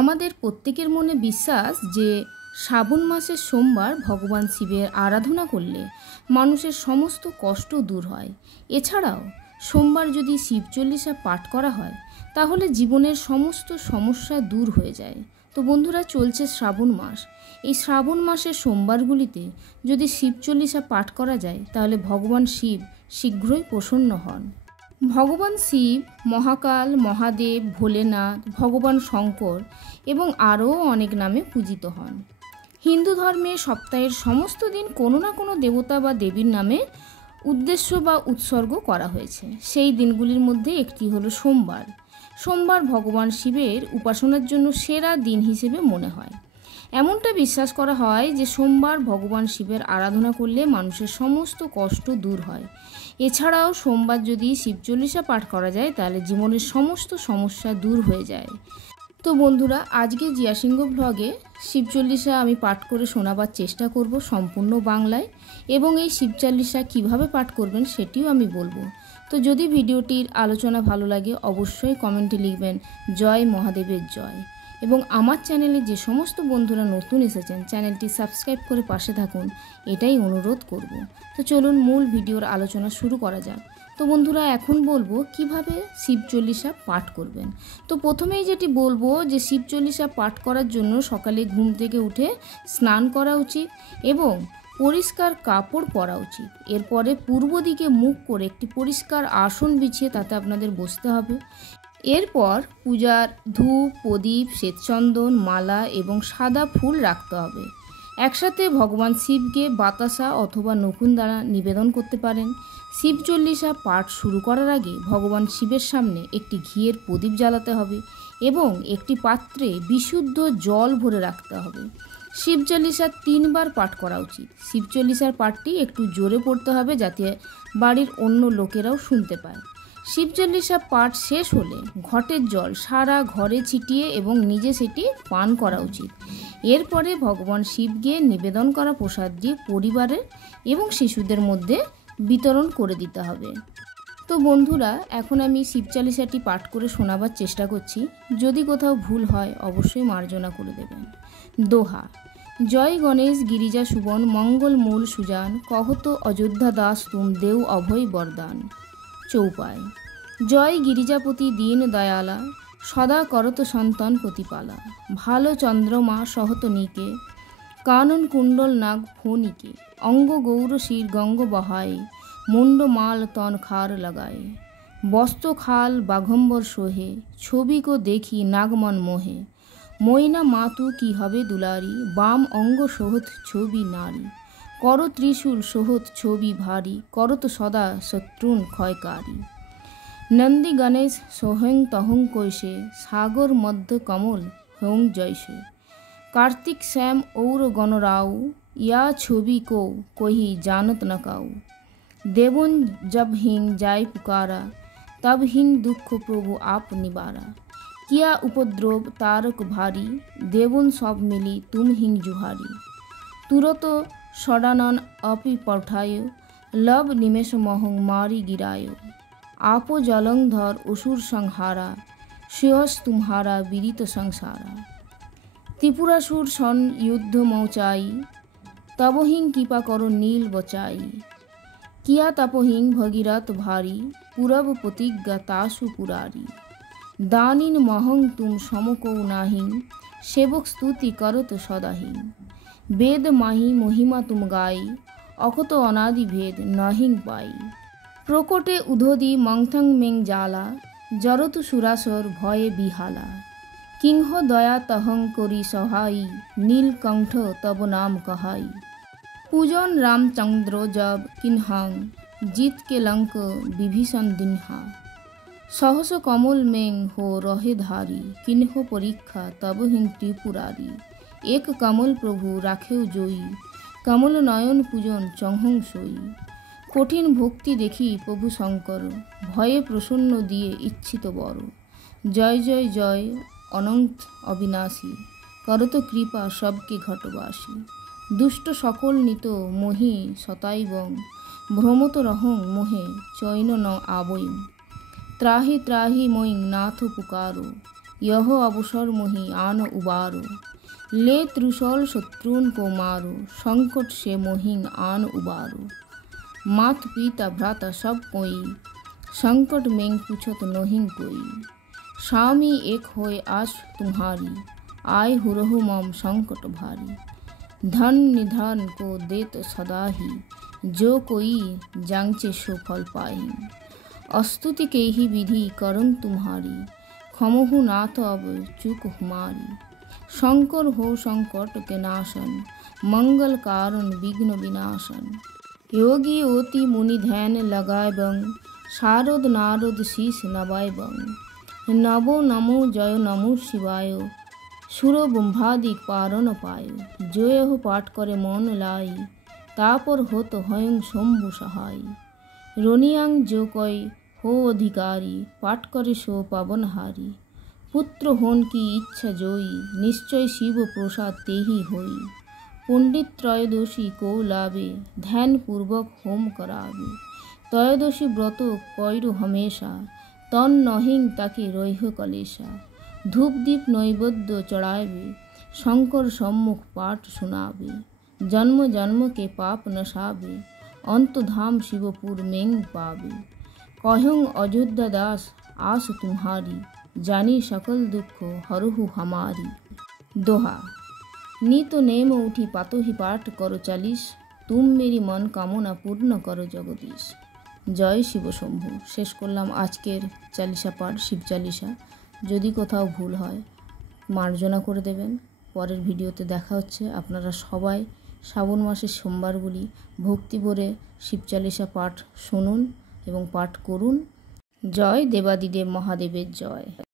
আমাদের প্রত্যেকের মনে বিশ্বাস যে শ্রাবণ মাসের সোমবার ভগবান শিবের আরাধনা করলে মানুষের সমস্ত কষ্ট দূর হয়। এছাড়াও সোমবার যদি শিব চল্লিশা পাঠ করা হয় তাহলে জীবনের সমস্ত সমস্যা দূর হয়ে যায়। তো বন্ধুরা, চলছে শ্রাবণ মাস। এই শ্রাবণ মাসের সোমবারগুলিতে যদি শিব চল্লিশা পাঠ করা যায় তাহলে ভগবান শিব শীঘ্রই প্রসন্ন হন। ভগবান শিব মহাকাল, মহাদেব, ভোলেনাথ, ভগবান শঙ্কর এবং আরও অনেক নামে পূজিত হন। হিন্দু ধর্মে সপ্তাহের সমস্ত দিন কোনো না কোনো দেবতা বা দেবীর নামে উদ্দেশ্য বা উৎসর্গ করা হয়েছে। সেই দিনগুলির মধ্যে একটি হলো সোমবার। সোমবার ভগবান শিবের উপাসনার জন্য সেরা দিন হিসেবে মনে হয়। এমনটা বিশ্বাস করা হয় যে সোমবার ভগবান শিবের আরাধনা করলে মানুষের সমস্ত কষ্ট দূর হয়। এছাড়াও সোমবার যদি শিব চল্লিশা পাঠ করা যায় তাহলে জীবনের সমস্ত সমস্যা দূর হয়ে যায়। তো বন্ধুরা, আজকে জিয়া সিংহ ব্লগে শিব চল্লিশা আমি পাঠ করে শোনাবার চেষ্টা করব সম্পূর্ণ বাংলায়, এবং এই শিব চল্লিশা কীভাবে পাঠ করবেন সেটিও আমি বলবো। তো যদি ভিডিওটির আলোচনা ভালো লাগে অবশ্যই কমেন্টে লিখবেন জয় মহাদেবের জয়, এবং আমার চ্যানেলে যে সমস্ত বন্ধুরা নতুন এসেছেন চ্যানেলটি সাবস্ক্রাইব করে পাশে থাকুন, এটাই অনুরোধ করব। তো চলুন মূল ভিডিওর আলোচনা শুরু করা যাক। তো বন্ধুরা, এখন বলবো কিভাবে শিব চল্লিশা পাঠ করবেন। তো প্রথমেই যেটি বলবো যে শিব চল্লিশা পাঠ করার জন্য সকালে ঘুম থেকে উঠে স্নান করা উচিত এবং পরিষ্কার কাপড় পরা উচিত। এরপরে পূর্ব দিকে মুখ করে একটি পরিষ্কার আসন বিছিয়ে তাতে আপনাদের বসতে হবে। এরপর পূজার ধূপ, প্রদীপ, শ্বেতচন্দন, মালা এবং সাদা ফুল রাখতে হবে। একসাথে ভগবান শিবকে বাতাসা অথবা নকুন দ্বারা নিবেদন করতে পারেন। শিব চল্লিশা পাঠ শুরু করার আগে ভগবান শিবের সামনে একটি ঘিয়ের প্রদীপ জ্বালাতে হবে এবং একটি পাত্রে বিশুদ্ধ জল ভরে রাখতে হবে। শিব চল্লিশা 3 বার পাঠ করা উচিত। শিব চল্লিশার পাঠটি একটু জোরে পড়তে হবে যাতে বাড়ির অন্য লোকেরাও শুনতে পায়। শিব চল্লিশা পাঠ শেষ হলে ঘটের জল সারা ঘরে ছিটিয়ে এবং নিজে সেটি পান করা উচিত। এরপরে ভগবান শিবকে নিবেদন করা প্রসাদ দিয়ে পরিবারের এবং শিশুদের মধ্যে বিতরণ করে দিতে হবে। তো বন্ধুরা, এখন আমি শিব চল্লিশাটি পাঠ করে শোনাবার চেষ্টা করছি। যদি কোথাও ভুল হয় অবশ্যই মার্জনা করে দেবেন। দোহা। জয় গণেশ গিরিজা সুবন, মঙ্গল মূল সুজান, কহত অযোধ্যা দাস তুম দেও অভয় বরদান। চৌপায়। জয় গিরিজাপতি দীন দয়ালা, সদা করত সন্তান প্রতিপালা, ভালো চন্দ্রমা সহত নিকে, কানন কুণ্ডল নাগ ফণিকে, অঙ্গ গৌর শির গঙ্গ বহায়, মুন্ড মাল তন খার লাগায়, বস্ত্র খাল বাঘম্বর সোহে, ছবি কো দেখি নাগমন মোহে, ময়না মাতু কি হবে দুলারি, বাম অঙ্গ সোহত ছবি নারী, কর ত্রিশূল সোহত ছবি ভারী, করত সদা শত্রুন ক্ষয়কারী, নন্দী গণেশ সোহং তহং কৈশে, সাগর মধ্য কমল হং জয়সে, कार्तिक श्याम और गणराऊ, या छवि को कोई जानत न काऊ, देवन जब हिंग जाय पुकारा, तब हिंग दुख प्रभु आप निवारा, किया उपद्रव तारक भारी, देवन सब मिली तुम हिंग जुहारी, तुरत षडानन अपि पठायो, लब निमेष महंग मारी गिरायो, आपो जलंधर असुर संहारा, श्रेयस तुम्हारा विदित संसारा, त्रिपुरासुर सन युद्ध मौचाई, तबहिं कृपा करो नील बचाई, किया तपहिं भगीरथ भारी, पूरब प्रतिज्ञा तासु पुरारी, दानिन महंग तुम समको नाहिं, सेवक स्तुति करत सदाहिं, वेद माही महिमा तुम गाई, अकत अनादि भेद नहिं पाई, प्रकटे उधोदी मंथंग मेंग जाला, जरतु सुरासुर भये बिहाला, किंह दया तहं करी सहाई, नीलकंठ तब नाम कहाई, पूजन रामचंद्र जब किन्हां, जीत के लंक विभीषण दिन्हा, सहस कमल में हो रहे धारी, किन्ह परीक्षा तब हिं त्रिपुरारी, एक कमल प्रभु राखेउ जोई, कमल नयन पूजन चंहं सोई, कठिन भक्ति देखी प्रभु शंकर, भये प्रसन्न दिए इच्छित बर, जय जय जय অনন্ত অবিনাশী, করত কৃপা সবকে ঘটবাসী, দুষ্ট সকল নিত মোহি শতাইবং, ভ্রমত রহং মোহে চৈন ন আবৈং, ত্রাহি ত্রাহি ময়িং নাথ পুকারো, यह अवसर मोहि आन उबारो। ले त्रिशूल शत्रुन को मारो, संकट से मोहि आन उबारो। मात पिता भ्राता सब कोई, संकट में पूछत नहिं कोई। स्वामी एक होय आस तुम्हारी, आय हुरहु मम संकट भारी। धन निधन को देत सदा ही, जो कोई जांचे सो फल पाई। स्तुति के ही विधि करन तुम्हारी, खमहु नाथ अब चूक हमारी। शंकर हो संकट के नाशन, मंगल कारण विघ्न विनाशन। योगी ओति मुनि ध्यान लगाय बंग, शारद नारद शीस नवाय बंग। नवो नमो जय नमो शिवाय, सुर ब्रह्मादि पारण पायो। जो यह पाठ करे मन लाई, तापर होत हयं शंभु सहाय। रनियांग जो कय हो अधिकारी, पाठ करे सो पावनहारी। पुत्र होन की इच्छा जोई, निश्चय शिव प्रसाद तेहि होई। पंडित त्रयोदशी को लावे, ध्यान पूर्वक होम करावे। त्रयोदशी व्रत कइरो हमेशा, तन नहिं ताके रह कलेशा। धूप दीप नैवेद्य चढ़ावे, शंकर सम्मुख पाठ सुनावे। जन्म जन्म के पाप नसावे, अंत धाम शिवपुर में पावे। कहूँ अयोध्या दास आस तुम्हारी, जानी सकल दुख हरहु हमारी। दोहा। नित नेम उठी पातो ही पाठ करो 40, तुम मेरी मन कामना पूर्ण करो जगदीश। जय शिव शंभु। शेष करलाम आजकेर चालिशा पाठ, शिव चालिशा। যদি কোথাও ভুল হয় মার্জনা করে দেবেন। পরের ভিডিওতে দেখা হচ্ছে। আপনারা সবাই শ্রাবণ মাসের সোমবারগুলি ভক্তি ভরে শিব চালিশা পাঠ শুনুন এবং পাঠ করুন। জয় দেবাদিদেব মহাদেবের জয়।